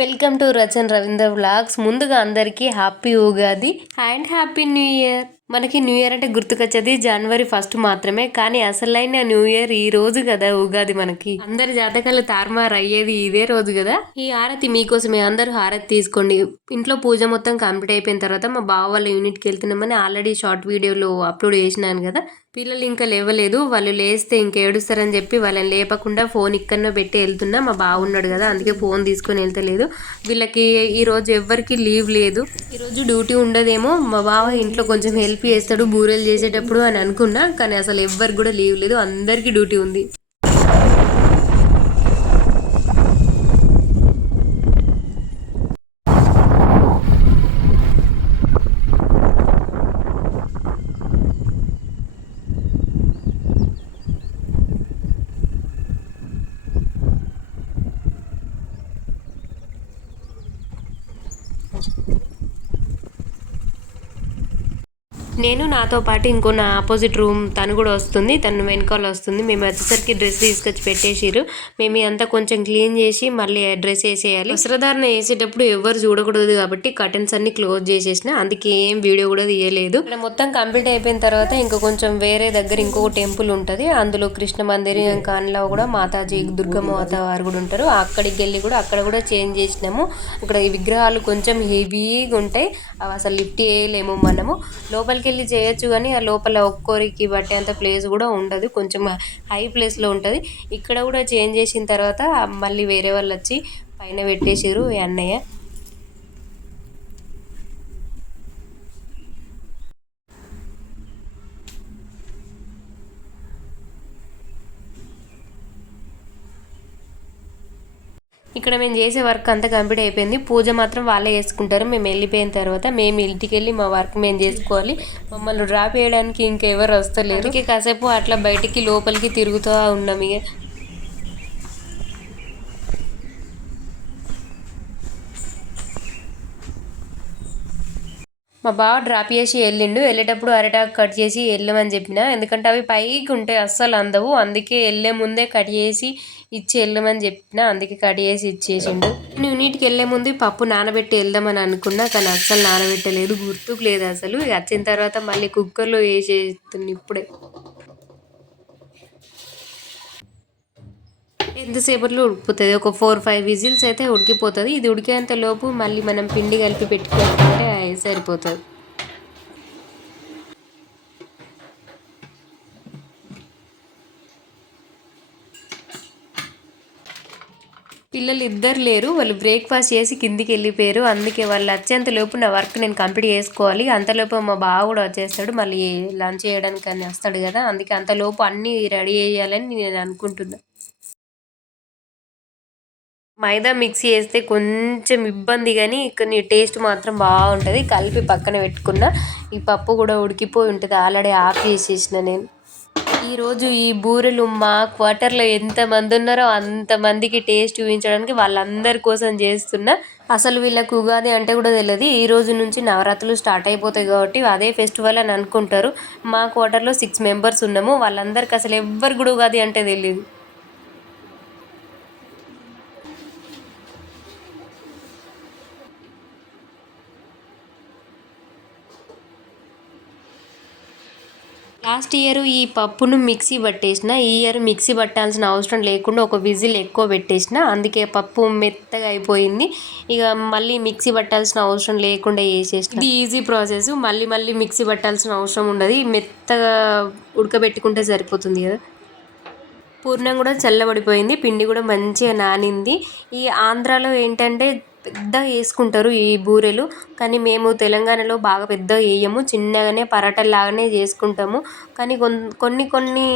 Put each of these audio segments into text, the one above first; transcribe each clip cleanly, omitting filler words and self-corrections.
Welcome to Rachin Ravindra vlogs. ముందుగా అందరికీ happy Ugadi and happy new year. మనకి న్యూ ఇయర్ అంటే గుర్తుకొచ్చేది జనవరి 1 మాత్రమే, కానీ అసలైన న్యూ ఇయర్ ఈ రోజు కదా ఉగాది. మనకి అందరి జాతకాలు తారుమారు అయ్యేది ఇదే రోజు కదా. ఈ హారతి మీకోసమే, అందరూ హారతి తీసుకోండి. ఇంట్లో పూజ మొత్తం కంప్లీట్ అయిపోయిన తర్వాత మా బావ వాళ్ళ యూనిట్కి వెళ్తున్నామని ఆల్రెడీ షార్ట్ వీడియోలో అప్లోడ్ చేసినాను కదా. పిల్లలు ఇంకా లేవలేదు, వాళ్ళు లేస్తే ఇంకా ఏడుస్తారని చెప్పి వాళ్ళని లేపకుండా ఫోన్ ఇక్కడనే పెట్టి వెళ్తున్నా. మా బావ ఉన్నాడు కదా, అందుకే ఫోన్ తీసుకొని వెళ్తలేదు. వీళ్ళకి ఈరోజు ఎవ్వరికి లీవ్ లేదు, ఈరోజు డ్యూటీ ఉండదేమో. మా బావ ఇంట్లో కొంచెం హెల్ప్ చేస్తాడు బూరెలు చేసేటప్పుడు అని అనుకున్నా, కానీ అసలు ఎవ్వరికి కూడా లీవ్ లేదు, అందరికీ డ్యూటీ ఉంది. నేను నాతో పాటు ఇంకో నా ఆపోజిట్ రూమ్ తను కూడా వస్తుంది, తను వెనకాల వస్తుంది. మేము వచ్చేసరికి డ్రెస్ తీసుకొచ్చి పెట్టేసిరు. మేము అంతా కొంచెం క్లీన్ చేసి మళ్ళీ డ్రెస్ వేసేయాలి. వస్త్రధారణ వేసేటప్పుడు ఎవరు చూడకూడదు కాబట్టి కర్టెన్స్ అన్ని క్లోజ్ చేసేసిన, అందుకే ఏం వీడియో కూడా తీయలేదు. ఇక్కడ మొత్తం కంప్లీట్ అయిపోయిన తర్వాత ఇంకా కొంచెం వేరే దగ్గర ఇంకొక టెంపుల్ ఉంటుంది, అందులో కృష్ణ మందిరం కాన్లో కూడా మాతాజీ దుర్గమ్మ మాత వారు కూడా ఉంటారు. అక్కడికి వెళ్ళి కూడా అక్కడ కూడా చేంజ్ చేసినాము. ఇక్కడ ఈ విగ్రహాలు కొంచెం హెవీగా ఉంటాయి, అవి అసలు లిఫ్ట్ చేయలేము. మనము లోపలికి వెళ్ళి చేయొచ్చు, కానీ ఆ లోపల ఒక్కోరికి బట్టే అంత ప్లేస్ కూడా ఉండదు, కొంచెం హై ప్లేస్లో ఉంటుంది. ఇక్కడ కూడా చేంజ్ చేసిన తర్వాత మళ్ళీ వేరే వాళ్ళు వచ్చి పైన పెట్టేసారు అన్నయ్య. ఇక్కడ మేము చేసే వర్క్ అంతా కంప్లీట్ అయిపోయింది. పూజ మాత్రం వాళ్ళే చేసుకుంటారు. మేము వెళ్ళిపోయిన తర్వాత మేము ఇంటికి వెళ్ళి మా వర్క్ మేము చేసుకోవాలి. మమ్మల్ని డ్రాప్ చేయడానికి ఇంకెవరు వస్తలేరు, కాసేపు అట్లా బయటికి లోపలికి తిరుగుతూ ఉన్నాం. ఇక మా బావ డ్రాప్ చేసి వెళ్ళిండు. వెళ్ళేటప్పుడు అరిటాకు కట్ చేసి వెళ్ళమని చెప్పిన, ఎందుకంటే అవి పైకి ఉంటాయి, అస్సలు అందవు. అందుకే వెళ్ళే ముందే కట్ చేసి ఇచ్చి వెళ్ళమని చెప్పిన, అందుకే కట్ చేసి ఇచ్చేసిండు. నేను యూనిట్కి వెళ్ళే ముందు పప్పు నానబెట్టి వెళ్దామని అనుకున్నా, కానీ అస్సలు నానబెట్టలేదు, గుర్తుకు లేదు అసలు. ఇక వచ్చిన తర్వాత మళ్ళీ కుక్కర్లో వేసేస్తుంది ఇప్పుడే. ఎంతసేపట్లో ఉడికిపోతుంది, ఒక 4-5 విజిల్స్ అయితే ఉడికిపోతుంది. ఇది ఉడికేంత లోపు మళ్ళీ మనం పిండి కలిపి పెట్టుకుంటే సరిపోతుంది. పిల్లలు ఇద్దరు లేరు, వాళ్ళు బ్రేక్ఫాస్ట్ చేసి కిందికి వెళ్ళిపోయారు. అందుకే వాళ్ళు వచ్చేంతలోపు నా వర్క్ నేను కంప్లీట్ చేసుకోవాలి. అంతలోపు మా బావ కూడా వచ్చేస్తాడు, మళ్ళీ లంచ్ చేయడానికి అని వస్తాడు కదా, అందుకే అంతలోపు అన్నీ రెడీ చేయాలని నేను అనుకుంటున్నా. మైదా మిక్సీ వేస్తే కొంచెం ఇబ్బంది, కానీ కొన్ని టేస్ట్ మాత్రం బాగుంటుంది. కలిపి పక్కన పెట్టుకున్న ఈ పప్పు కూడా ఉడికిపోయి ఉంటుంది, ఆల్రెడీ ఆఫ్ చేసేసిన నేను. ఈరోజు ఈ బూరెలు మా క్వార్టర్లో ఎంతమంది ఉన్నారో అంతమందికి టేస్ట్ చూపించడానికి వాళ్ళందరి కోసం చేస్తున్నా. అసలు వీళ్ళకి ఉగాది అంటే కూడా తెలియదు. ఈ రోజు నుంచి నవరాత్రులు స్టార్ట్ అయిపోతాయి కాబట్టి అదే ఫెస్టివల్ అని అనుకుంటారు. మా క్వార్టర్లో 6 మెంబర్స్ ఉన్నాము, వాళ్ళందరికీ అసలు ఎవ్వరు కూడా ఉగాది అంటే తెలియదు. లాస్ట్ ఇయర్ ఈ పప్పును మిక్సీ పట్టేసిన, ఈ ఇయర్ మిక్సీ పట్టాల్సిన అవసరం లేకుండా ఒక విజిల్ ఎక్కువ పెట్టేసిన, అందుకే పప్పు మెత్తగా అయిపోయింది. ఇక మళ్ళీ మిక్సీ పట్టాల్సిన అవసరం లేకుండా చేసేసిన. ఇది ఈజీ ప్రాసెస్, మళ్ళీ మళ్ళీ మిక్సీ పట్టాల్సిన అవసరం ఉండదు, మెత్తగా ఉడకబెట్టుకుంటే సరిపోతుంది కదా. పూర్ణం కూడా చల్లబడిపోయింది, పిండి కూడా మంచిగా నానింది. ఈ ఆంధ్రాలో ఏంటంటే పెద్దగా వేసుకుంటారు ఈ బూరెలు, కానీ మేము తెలంగాణలో బాగా పెద్దగా వేయము, చిన్నగానే పరాటల్లాగానే చేసుకుంటాము. కానీ కొన్ని కొన్ని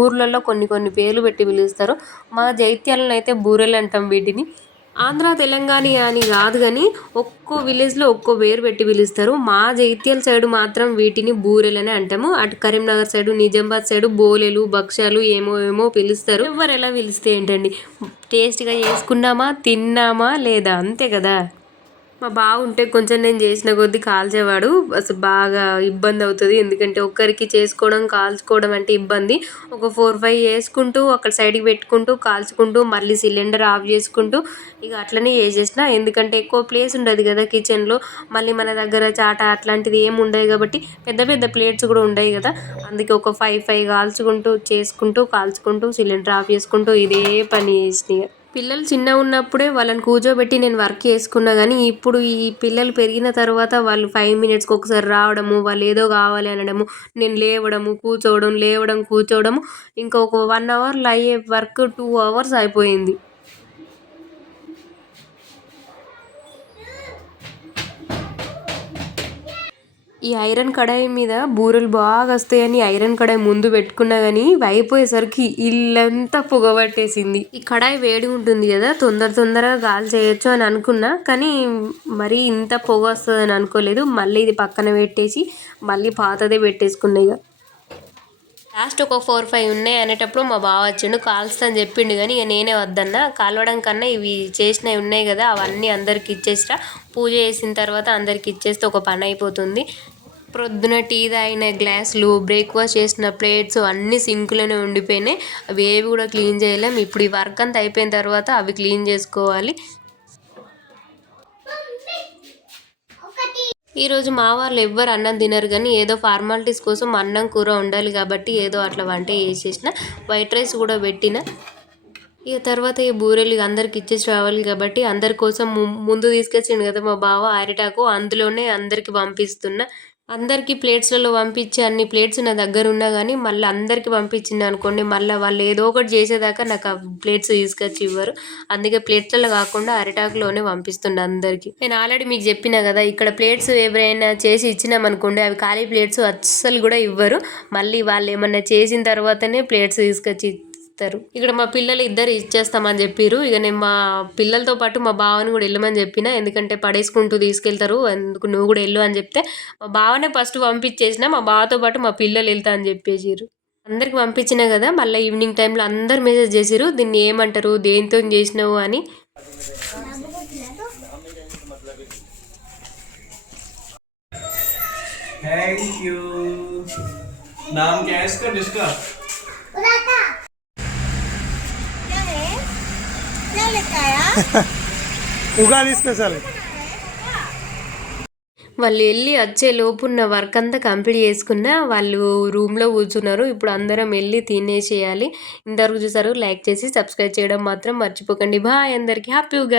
ఊర్లలో కొన్ని కొన్ని పేర్లు పెట్టి పిలుస్తారు. మా జైత్యాలను అయితే బూరెలు అంటాం వీటిని. ఆంధ్ర తెలంగాణ అని కాదు, కానీ ఒక్కో విలేజ్లో ఒక్కో పేరు పెట్టి పిలుస్తారు. మా జైత్యాల సైడు మాత్రం వీటిని బూరెలని అంటాము. అటు కరీంనగర్ సైడు, నిజామాబాద్ సైడు బోలెలు, భక్ష్యాలు ఏమో ఏమో పిలుస్తారు. ఎవరు ఎలా పిలిస్తే ఏంటండి, టేస్ట్గా చేసుకున్నామా తిన్నామా లేదా, అంతే కదా. మా బావ ఉంటే కొంచెం నేను చేసిన కొద్దీ కాల్చేవాడు. అసలు బాగా ఇబ్బంది అవుతుంది, ఎందుకంటే ఒక్కరికి చేసుకోవడం కాల్చుకోవడం అంటే ఇబ్బంది. ఒక 4-5 వేసుకుంటూ అక్కడ సైడ్కి పెట్టుకుంటూ కాల్చుకుంటూ మళ్ళీ సిలిండర్ ఆఫ్ చేసుకుంటూ ఇక అట్లనే చేసేసిన. ఎందుకంటే ఎక్కువ ప్లేస్ ఉండదు కదా కిచెన్లో, మళ్ళీ మన దగ్గర చాట అట్లాంటిది ఏమి ఉండదు కాబట్టి పెద్ద పెద్ద ప్లేట్స్ కూడా ఉండవు కదా. అందుకే ఒక 5 కాల్చుకుంటూ చేసుకుంటూ కాల్చుకుంటూ సిలిండర్ ఆఫ్ చేసుకుంటూ ఇదే పని చేసిన. పిల్లలు చిన్నగా ఉన్నప్పుడే వాళ్ళని కూర్చోబెట్టి నేను వర్క్ చేసుకున్నా కానీ ఇప్పుడు ఈ పిల్లలు పెరిగిన తర్వాత వాళ్ళు 5 మినిట్స్కి ఒకసారి రావడము, వాళ్ళు ఏదో కావాలి అనడము, నేను లేవడము కూర్చోవడం లేవడం కూర్చోవడము, ఇంకా ఒక 1 అవర్లో అయ్యే వర్క్ 2 అవర్స్ అయిపోయింది. ఈ ఐరన్ కడాయి మీద బూరెలు బాగా వస్తాయని ఐరన్ కడాయి ముందు పెట్టుకున్నా కానీ అయిపోయేసరికి ఇల్లంతా పొగ పట్టేసింది. ఈ కడాయి వేడి ఉంటుంది కదా, తొందరగా గాలి చేయొచ్చు అని అనుకున్నా, కానీ మరీ ఇంత పొగ వస్తుందని అనుకోలేదు. మళ్ళీ ఇది పక్కన పెట్టేసి మళ్ళీ పాతదే పెట్టేసుకున్నా. ఇక లాస్ట్ ఒక 4-5 ఉన్నాయి అనేటప్పుడు మా బావ వచ్చిండు, కాల్స్తా అని చెప్పిండు కానీ ఇక నేనే వద్దన్నా. కాలవడం కన్నా ఇవి చేసినవి ఉన్నాయి కదా అవన్నీ అందరికి ఇచ్చేసిరా, పూజ చేసిన తర్వాత అందరికి ఇచ్చేస్తే ఒక పని అయిపోతుంది. ప్రొద్దున టీ తాగిన గ్లాసులు, బ్రేక్ఫాస్ట్ చేసిన ప్లేట్స్ అన్నీ సింకులోనే ఉండిపోయినాయి. అవి ఏవి కూడా క్లీన్ చేయలేం. ఇప్పుడు ఈ వర్క్ అంతా అయిపోయిన తర్వాత అవి క్లీన్ చేసుకోవాలి. ఈరోజు మా వాళ్ళు ఎవ్వరు అన్నం తినరు కానీ ఏదో ఫార్మాలిటీస్ కోసం అన్నం కూర ఉండాలి కాబట్టి ఏదో అట్లా వంట చేసేసిన. వైట్ రైస్ కూడా పెట్టిన. ఇక తర్వాత ఈ బూరెలు అందరికి ఇచ్చేసి రావాలి కాబట్టి అందరి కోసం ముందు తీసుకొచ్చిండు కదా మా బావ అరిటాకు, అందులోనే అందరికి పంపిస్తున్నా. అందరికీ ప్లేట్స్లలో పంపించి అన్ని ప్లేట్స్ నా దగ్గర ఉన్నా కానీ మళ్ళీ అందరికీ పంపించింది అనుకోండి, మళ్ళీ వాళ్ళు ఏదో ఒకటి చేసేదాకా నాకు ఆ ప్లేట్స్ తీసుకొచ్చి ఇవ్వరు. అందుకే ప్లేట్స్లలో కాకుండా అరిటాకులోనే పంపిస్తుండే అందరికీ. నేను ఆల్రెడీ మీకు చెప్పినా కదా, ఇక్కడ ప్లేట్స్ ఎవరైనా చేసి ఇచ్చినామనుకోండి అవి ఖాళీ ప్లేట్స్ అస్సలు కూడా ఇవ్వరు. మళ్ళీ వాళ్ళు ఏమన్నా చేసిన తర్వాతనే ప్లేట్స్ తీసుకొచ్చి ఇక్కడ మా పిల్లలు ఇద్దరు ఇచ్చేస్తామని చెప్పిర్రు. ఇక నేను మా పిల్లలతో పాటు మా బావని కూడా వెళ్ళమని చెప్పిన, ఎందుకంటే పడేసుకుంటూ తీసుకెళ్తారు, ఎందుకు నువ్వు కూడా వెళ్ళు అని చెప్తే మా బావనే ఫస్ట్ పంపించేసిన. మా బావతో పాటు మా పిల్లలు వెళ్తా అని చెప్పేసిర్రు. అందరికి పంపించినా కదా, మళ్ళీ ఈవినింగ్ టైంలో అందరు మెసేజ్ చేసిర్రు దీన్ని ఏమంటారు, దేంతో చేసినావు అని. Thank you. नाम क्या है इसका डिश का? क्या लेके आया? Ugali special. వాళ్ళు వెళ్ళి వచ్చే లోపు ఉన్న వర్క్ అంతా కంప్లీట్ చేసుకున్న. వాళ్ళు రూమ్లో కూర్చున్నారు. ఇప్పుడు అందరం వెళ్ళి తినేసేయాలి. ఇంతవరకు చూసారు, లైక్ చేసి సబ్స్క్రైబ్ చేయడం మాత్రం మర్చిపోకండి. బాయ్ అందరికీ, హ్యాపీ ఉగాది.